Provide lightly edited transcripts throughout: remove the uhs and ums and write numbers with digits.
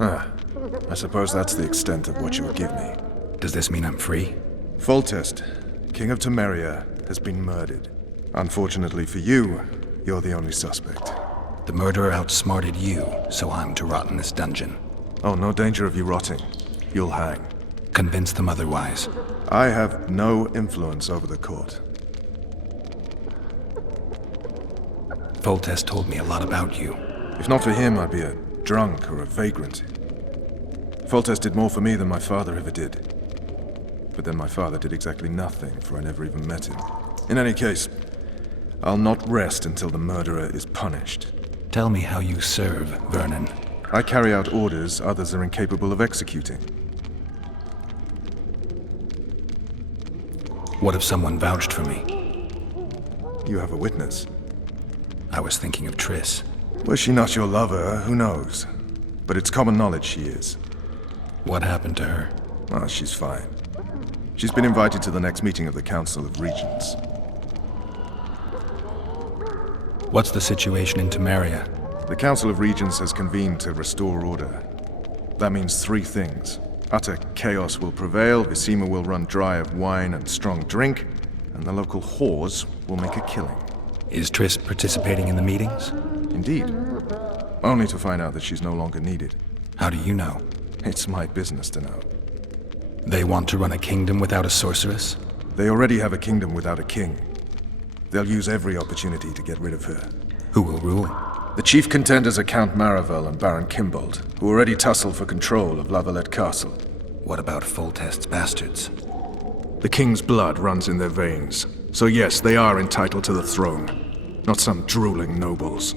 I suppose that's the extent of what you'll give me. Does this mean I'm free? Foltest, King of Temeria, has been murdered. Unfortunately for you, you're the only suspect. The murderer outsmarted you, so I'm to rot in this dungeon. Oh, no danger of you rotting. You'll hang. Convince them otherwise. I have no influence over the court. Foltest told me a lot about you. If not for him, I'd be a drunk or a vagrant. Foltest did more for me than my father ever did. But then my father did exactly nothing, for I never even met him. In any case, I'll not rest until the murderer is punished. Tell me how you serve, Vernon. I carry out orders others are incapable of executing. What if someone vouched for me? You have a witness. I was thinking of Triss. Was she not your lover? Who knows? But it's common knowledge she is. What happened to her? Ah, she's fine. She's been invited to the next meeting of the Council of Regents. What's the situation in Temeria? The Council of Regents has convened to restore order. That means three things. Utter chaos will prevail, Vizima will run dry of wine and strong drink, and the local whores will make a killing. Is Triss participating in the meetings? Indeed. Only to find out that she's no longer needed. How do you know? It's my business to know. They want to run a kingdom without a sorceress? They already have a kingdom without a king. They'll use every opportunity to get rid of her. Who will rule? The chief contenders are Count Maravel and Baron Kimbold, who already tussle for control of Lavalette Castle. What about Foltest's bastards? The king's blood runs in their veins, so yes, they are entitled to the throne. Not some drooling nobles.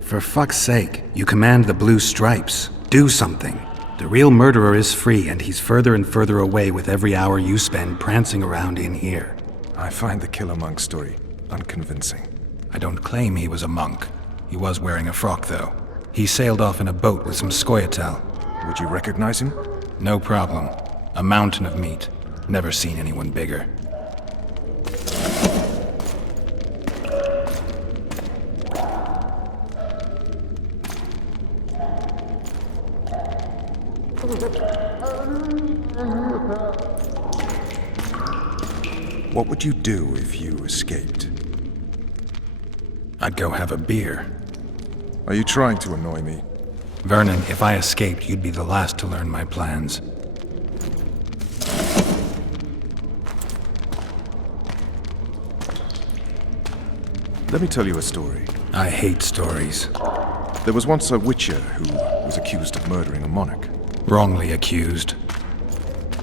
For fuck's sake, you command the Blue Stripes. Do something. The real murderer is free, and he's further and further away with every hour you spend prancing around in here. I find the Killer Monk story unconvincing. I don't claim he was a monk. He was wearing a frock, though. He sailed off in a boat with some Scoia'tael. Would you recognize him? No problem. A mountain of meat. Never seen anyone bigger. What would you do if you escaped? I'd go have a beer. Are you trying to annoy me? Vernon, if I escaped, you'd be the last to learn my plans. Let me tell you a story. I hate stories. There was once a witcher who was accused of murdering a monarch. Wrongly accused.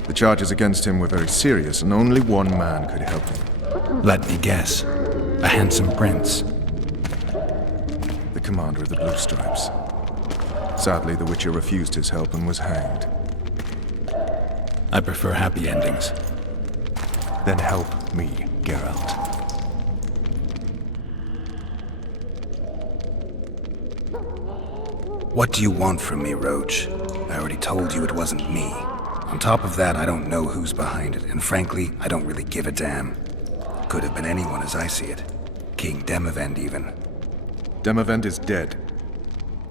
The charges against him were very serious, and only one man could help him. Let me guess. A handsome prince. The commander of the Blue Stripes. Sadly, the witcher refused his help and was hanged. I prefer happy endings. Then help me, Geralt. What do you want from me, Roach? I already told you it wasn't me. On top of that, I don't know who's behind it, and frankly, I don't really give a damn. Could have been anyone as I see it. King Demavend, even. Demavend is dead.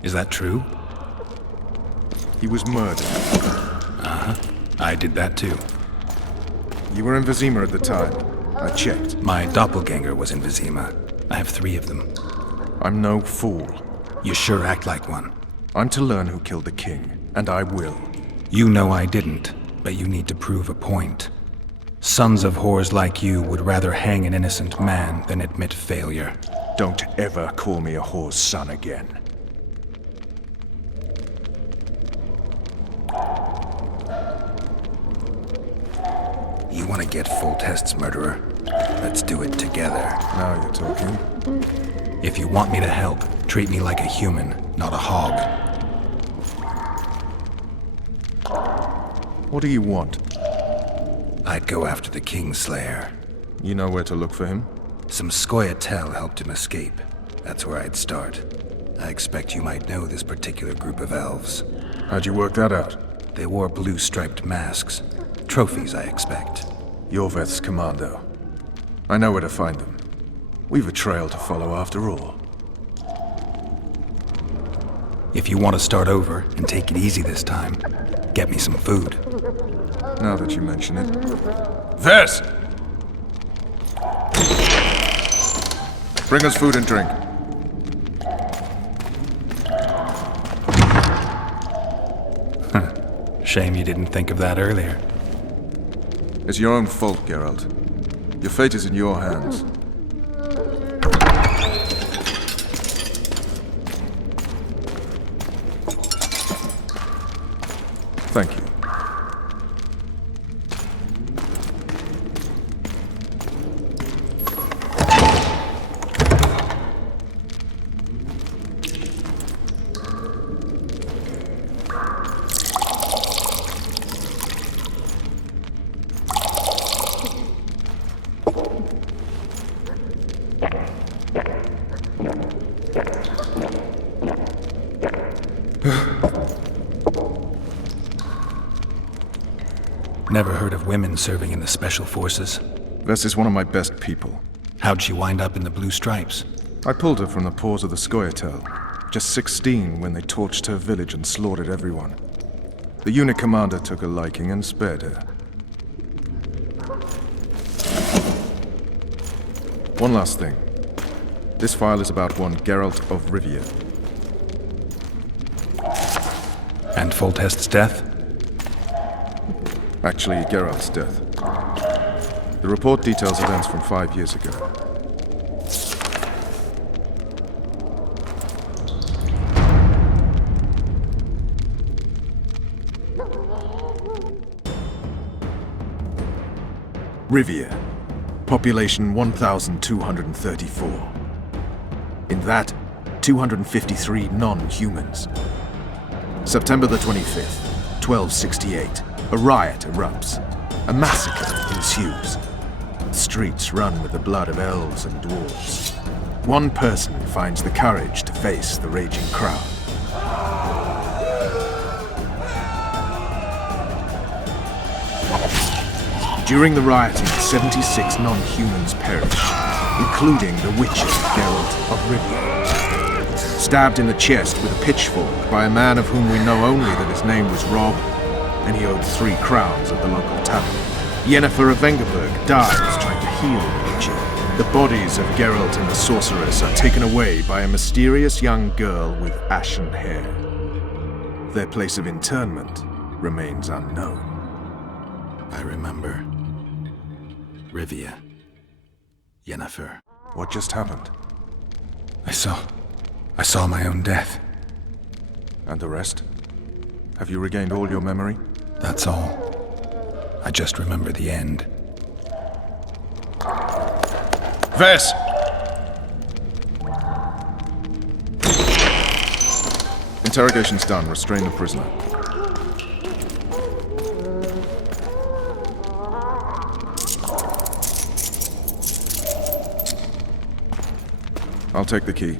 Is that true? He was murdered. Uh-huh. I did that too. You were in Vizima at the time. I checked. My doppelganger was in Vizima. I have 3 of them. I'm no fool. You sure act like one. I'm to learn who killed the king, and I will. You know I didn't, but you need to prove a point. Sons of whores like you would rather hang an innocent man than admit failure. Don't ever call me a whore's son again. You want to get Foltest's murderer? Let's do it together. Now you're talking. If you want me to help, treat me like a human, not a hog. What do you want? I'd go after the Kingslayer. You know where to look for him? Some Scoia'tael helped him escape. That's where I'd start. I expect you might know this particular group of elves. How'd you work that out? They wore blue-striped masks. Trophies, I expect. Iorveth's commando. I know where to find them. We've a trail to follow after all. If you want to start over and take it easy this time, get me some food. Now that you mention it. Vess! Bring us food and drink. Shame you didn't think of that earlier. It's your own fault, Geralt. Your fate is in your hands. Thank you. Never heard of women serving in the Special Forces. Vess is one of my best people. How'd she wind up in the Blue Stripes? I pulled her from the paws of the Scoia'tael, just 16 when they torched her village and slaughtered everyone. The unit commander took a liking and spared her. One last thing. This file is about one Geralt of Rivia. And Foltest's death? Actually, Geralt's death. The report details events from 5 years ago. Rivia. Population 1,234. In that, 253 non-humans. September the 25th, 1268. A riot erupts. A massacre ensues. The streets run with the blood of elves and dwarves. One person finds the courage to face the raging crowd. During the rioting, 76 non-humans perished, including the witcher Geralt of Rivia. Stabbed in the chest with a pitchfork by a man of whom we know only that his name was Rob, and he owed 3 crowns at the local tavern. Yennefer of Vengerberg dies trying to heal the witcher. The bodies of Geralt and the sorceress are taken away by a mysterious young girl with ashen hair. Their place of interment remains unknown. I remember. Rivia. Yennefer. What just happened? I saw my own death. And the rest? Have you regained all your memory? That's all. I just remember the end. Vess! Interrogation's done. Restrain the prisoner. I'll take the key.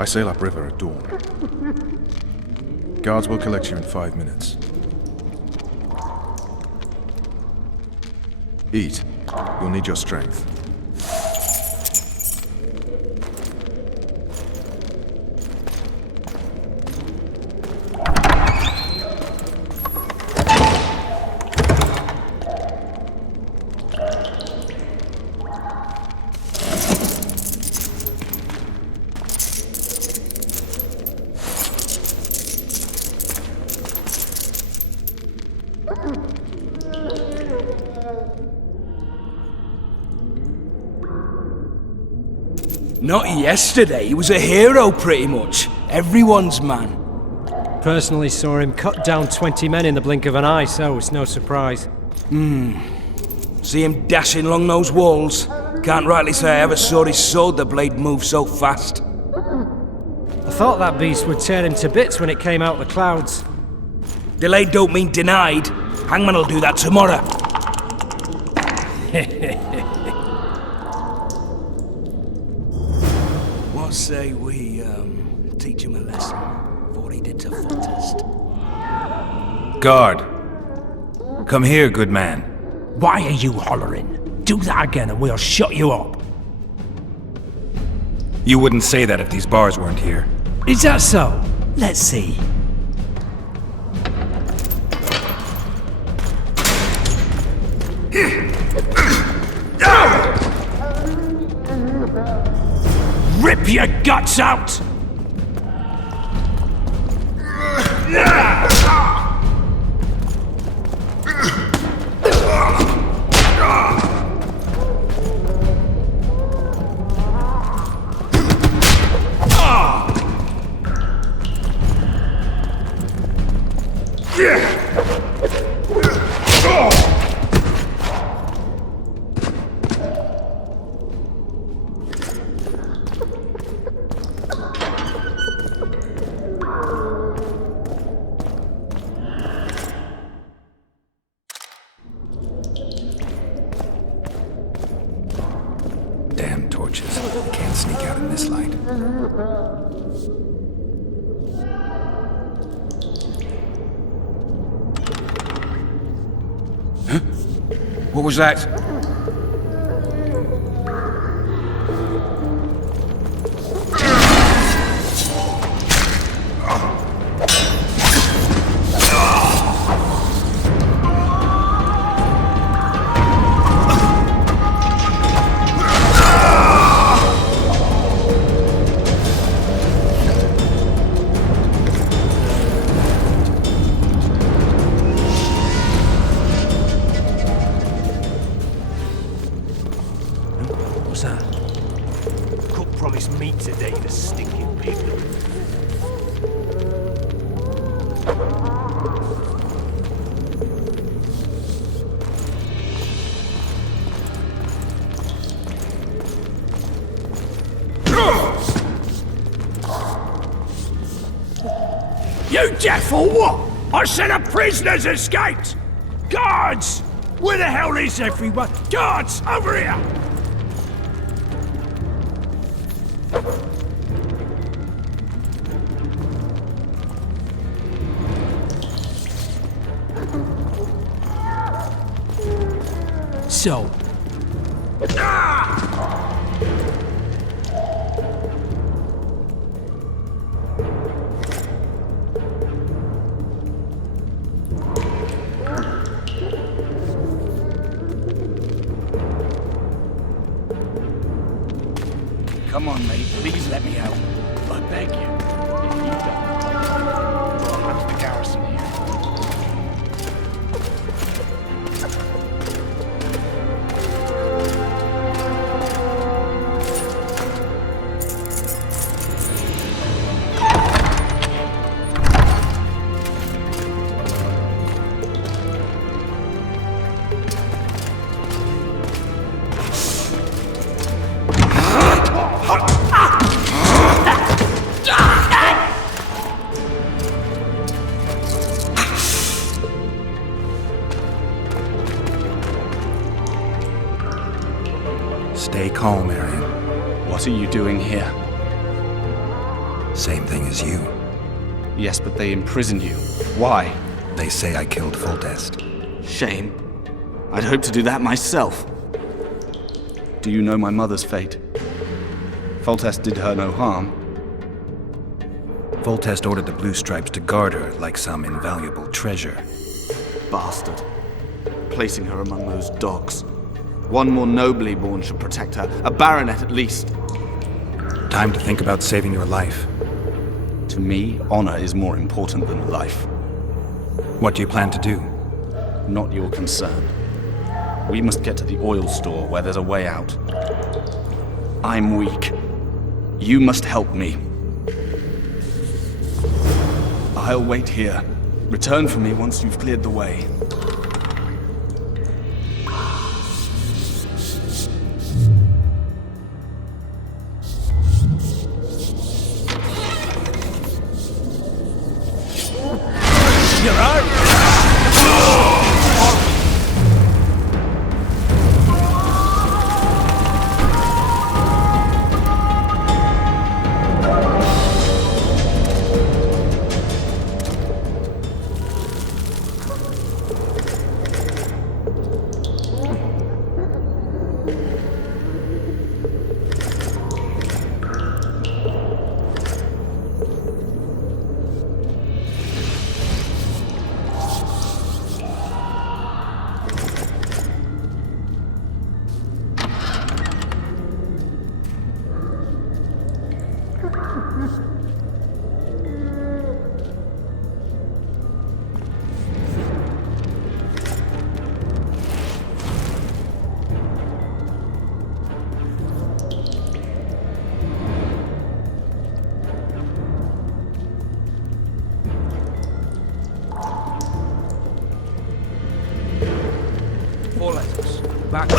I sail upriver at dawn. Guards will collect you in 5 minutes. Eat. You'll need your strength. Not yesterday, he was a hero pretty much. Everyone's man. Personally saw him cut down 20 men in the blink of an eye, so it's no surprise. See him dashing along those walls. Can't rightly say I ever saw his sword the blade move so fast. I thought that beast would tear him to bits when it came out of the clouds. Delayed don't mean denied. Hangman'll do that tomorrow. What say we, teach him a lesson, for what he did to Foltest? Guard. Come here, good man. Why are you hollering? Do that again and we'll shut you up. You wouldn't say that if these bars weren't here. Is that so? Let's see. Rip your guts out! Damn torches. Can't sneak out in this light. Huh? What was that? What's that? Cook promised meat today, the stinking pig. You deaf or what? I said a prisoner's escaped! Guards! Where the hell is everyone? Guards, over here! So. Come on, mate. Please let me out. I beg you. If you don't, I'll have the garrison here. Stay calm, Arian. What are you doing here? Same thing as you. Yes, but they imprisoned you. Why? They say I killed Foltest. Shame. I'd hoped to do that myself. Do you know my mother's fate? Foltest did her no harm. Foltest ordered the Blue Stripes to guard her like some invaluable treasure. Bastard. Placing her among those dogs. One more nobly born should protect her. A baronet at least. Time to think about saving your life. To me, honor is more important than life. What do you plan to do? Not your concern. We must get to the oil store where there's a way out. I'm weak. You must help me. I'll wait here. Return for me once you've cleared the way. Four letters. Back.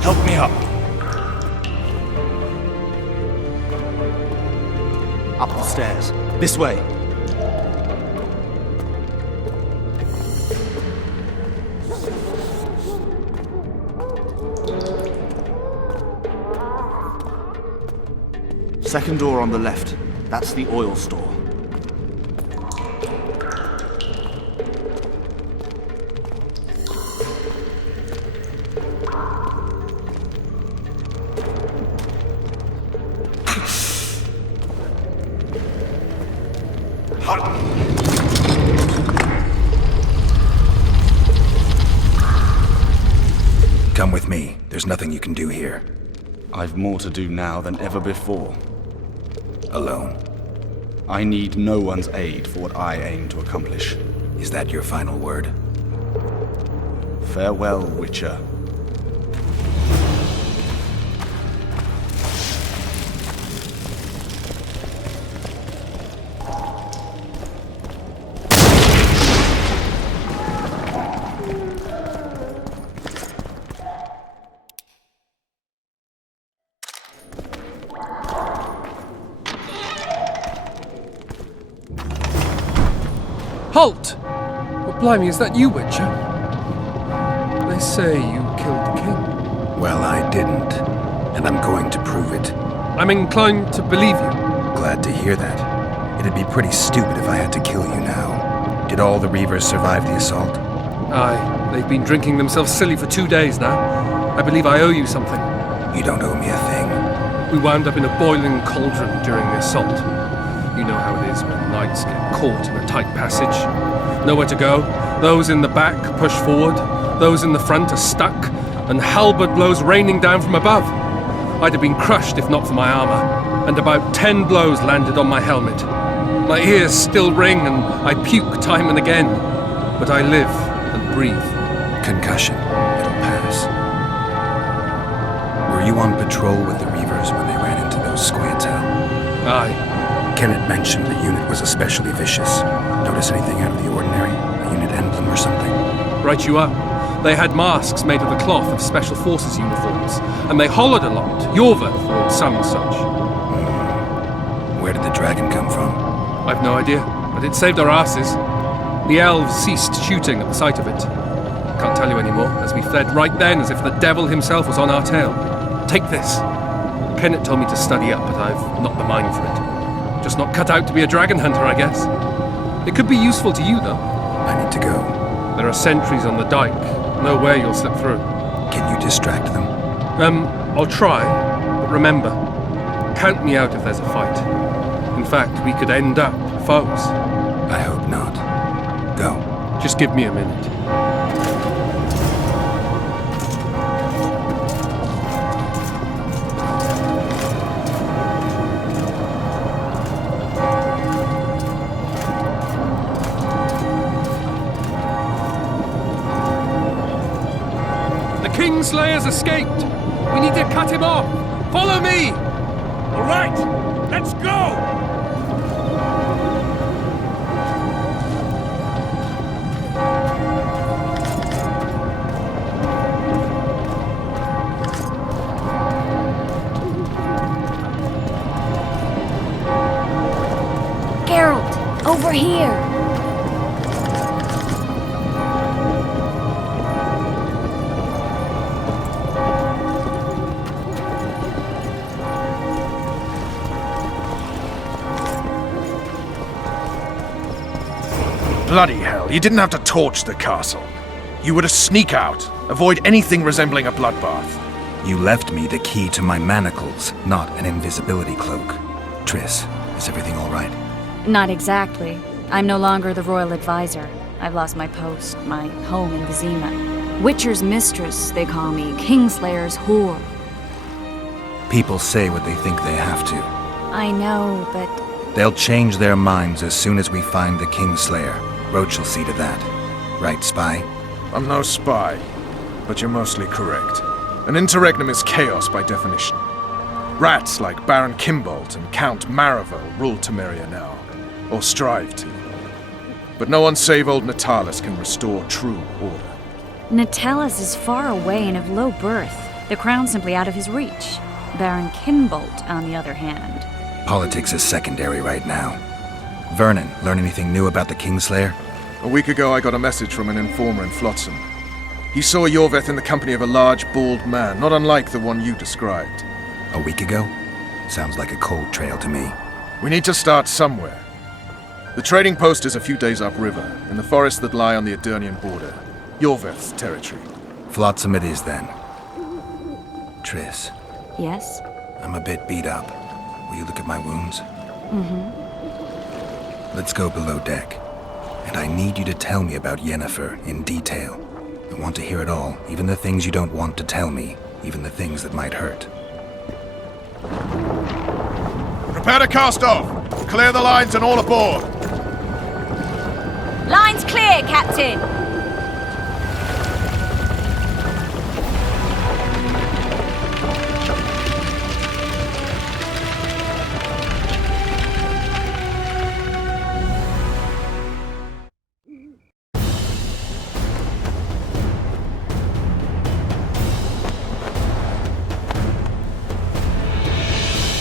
Help me up. Up the stairs. This way. Second door on the left. That's the oil store. Come with me. There's nothing you can do here. I've more to do now than ever before. Alone. I need no one's aid for what I aim to accomplish. Is that your final word? Farewell, Witcher. Halt! Well, blimey, is that you, Witcher? They say you killed the king. Well, I didn't. And I'm going to prove it. I'm inclined to believe you. Glad to hear that. It'd be pretty stupid if I had to kill you now. Did all the Reavers survive the assault? Aye, they've been drinking themselves silly for 2 days now. I believe I owe you something. You don't owe me a thing. We wound up in a boiling cauldron during the assault. You know how it is when knights get caught in a tight passage. Nowhere to go. Those in the back push forward. Those in the front are stuck. And halberd blows raining down from above. I'd have been crushed if not for my armor. And about 10 blows landed on my helmet. My ears still ring and I puke time and again. But I live and breathe. Concussion. It'll pass. Were you on patrol with the Reavers when they ran into those Squantel? Aye. Kenneth mentioned the unit was especially vicious. Notice anything out of the ordinary? A unit emblem or something? Right you are. They had masks made of the cloth of Special Forces uniforms, and they hollered a lot, Iorveth or some such. Where did the dragon come from? I've no idea, but it saved our asses. The elves ceased shooting at the sight of it. Can't tell you anymore, as we fled right then as if the devil himself was on our tail. Take this. Kenneth told me to study up, but I've not the mind for it. Just not cut out to be a dragon hunter, I guess. It could be useful to you, though. I need to go. There are sentries on the dike. No way you'll slip through. Can you distract them? I'll try, but remember, count me out if there's a fight. In fact, we could end up foes. I hope not. Go. Just give me a minute. Kingslayer's escaped! We need to cut him off! Follow me! All right, let's go! Bloody hell, you didn't have to torch the castle. You were to sneak out, avoid anything resembling a bloodbath. You left me the key to my manacles, not an invisibility cloak. Triss, is everything all right? Not exactly. I'm no longer the royal advisor. I've lost my post, my home in Vizima. Witcher's mistress, they call me. Kingslayer's whore. People say what they think they have to. I know, but... They'll change their minds as soon as we find the Kingslayer. Roach will see to that. Right, spy? I'm no spy, but you're mostly correct. An interregnum is chaos by definition. Rats like Baron Kimbolt and Count Maravel rule Temeria now, or strive to. But no one save old Natalis can restore true order. Natalis is far away and of low birth. The crown's simply out of his reach. Baron Kimbolt, on the other hand. Politics is secondary right now. Vernon, learn anything new about the Kingslayer? A week ago I got a message from an informer in Flotsam. He saw Iorveth in the company of a large, bald man, not unlike the one you described. A week ago? Sounds like a cold trail to me. We need to start somewhere. The trading post is a few days upriver, in the forests that lie on the Edirnian border. Iorveth's territory. Flotsam it is then. Triss, Yes? I'm a bit beat up. Will you look at my wounds? Let's go below deck. And I need you to tell me about Yennefer in detail. I want to hear it all, even the things you don't want to tell me, even the things that might hurt. Prepare to cast off! Clear the lines and all aboard! Line's clear, Captain!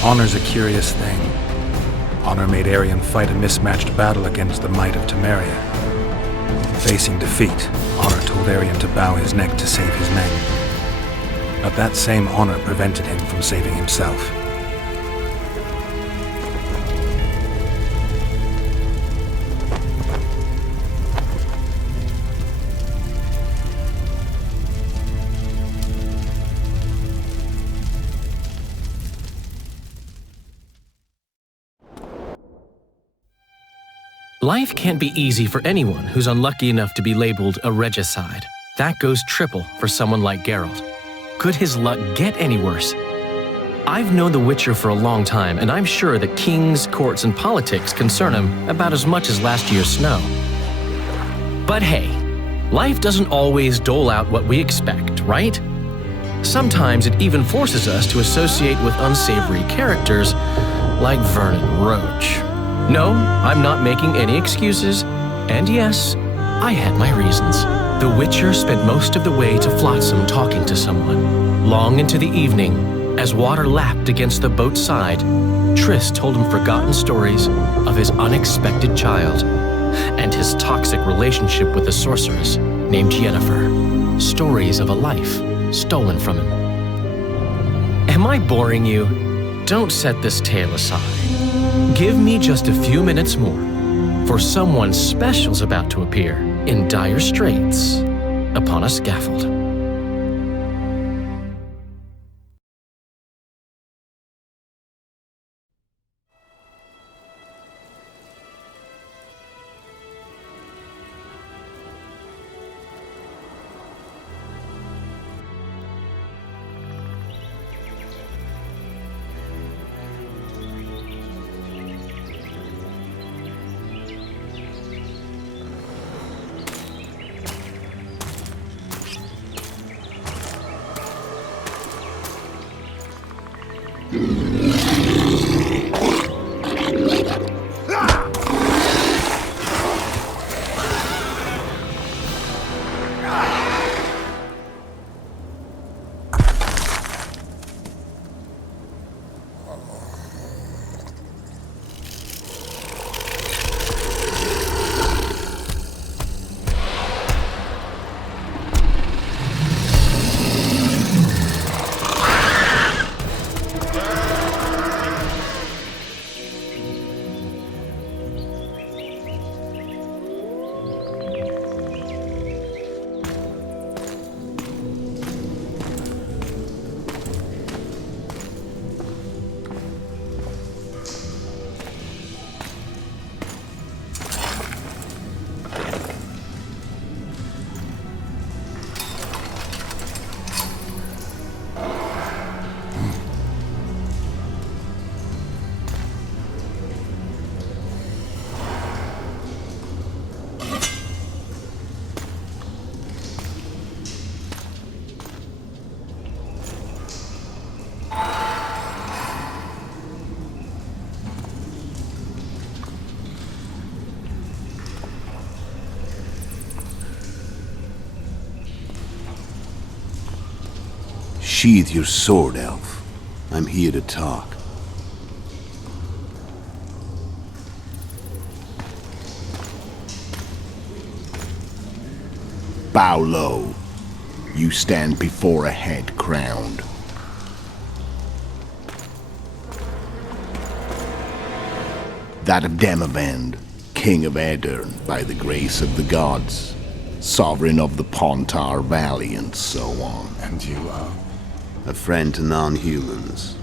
Honor's a curious thing. Honor made Arion fight a mismatched battle against the might of Temeria. Facing defeat, Honor told Arion to bow his neck to save his men. But that same honor prevented him from saving himself. Life can't be easy for anyone who's unlucky enough to be labeled a regicide. That goes triple for someone like Geralt. Could his luck get any worse? I've known the Witcher for a long time, and I'm sure that kings, courts, and politics concern him about as much as last year's snow. But hey, life doesn't always dole out what we expect, right? Sometimes it even forces us to associate with unsavory characters like Vernon Roach. No, I'm not making any excuses, and yes, I had my reasons. The Witcher spent most of the way to Flotsam talking to someone. Long into the evening, as water lapped against the boat's side, Triss told him forgotten stories of his unexpected child and his toxic relationship with a sorceress named Yennefer. Stories of a life stolen from him. Am I boring you? Don't set this tale aside. Give me just a few minutes more, for someone special's about to appear in dire straits upon a scaffold. Sheathe your sword, Elf. I'm here to talk. Bow low. You stand before a head crowned. That of Demavend, King of Aedirn, by the grace of the gods, sovereign of the Pontar Valley, and so on. And you are? A friend to non-humans.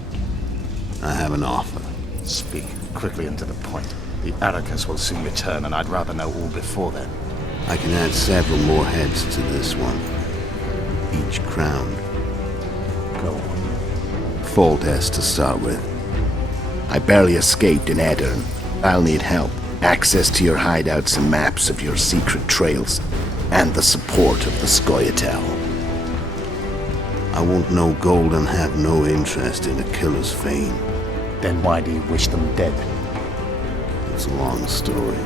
I have an offer. Speak quickly and to the point. The Arrakis will soon return, and I'd rather know all before then. I can add several more heads to this one, each crowned. Go on. Foltest to start with. I barely escaped in Aedirn. I'll need help. Access to your hideouts and maps of your secret trails, and the support of the Scoia'tael. I want no gold and have no interest in a killer's fame. Then why do you wish them dead? It's a long story.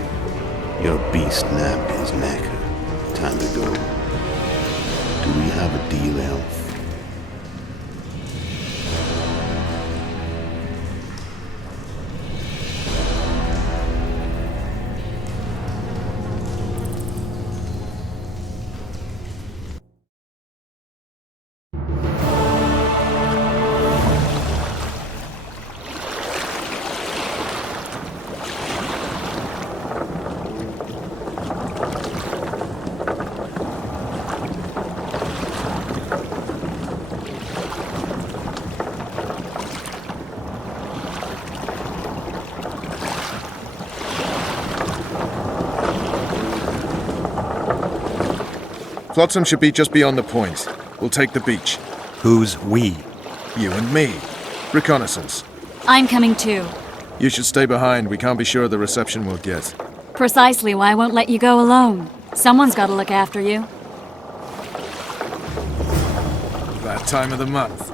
Your beast nabbed his neck. Time to go. Do we have a deal, Elf? Flotsam should be just beyond the point. We'll take the beach. Who's we? You and me. Reconnaissance. I'm coming too. You should stay behind. We can't be sure of the reception we'll get. Precisely why I won't let you go alone. Someone's got to look after you. That time of the month.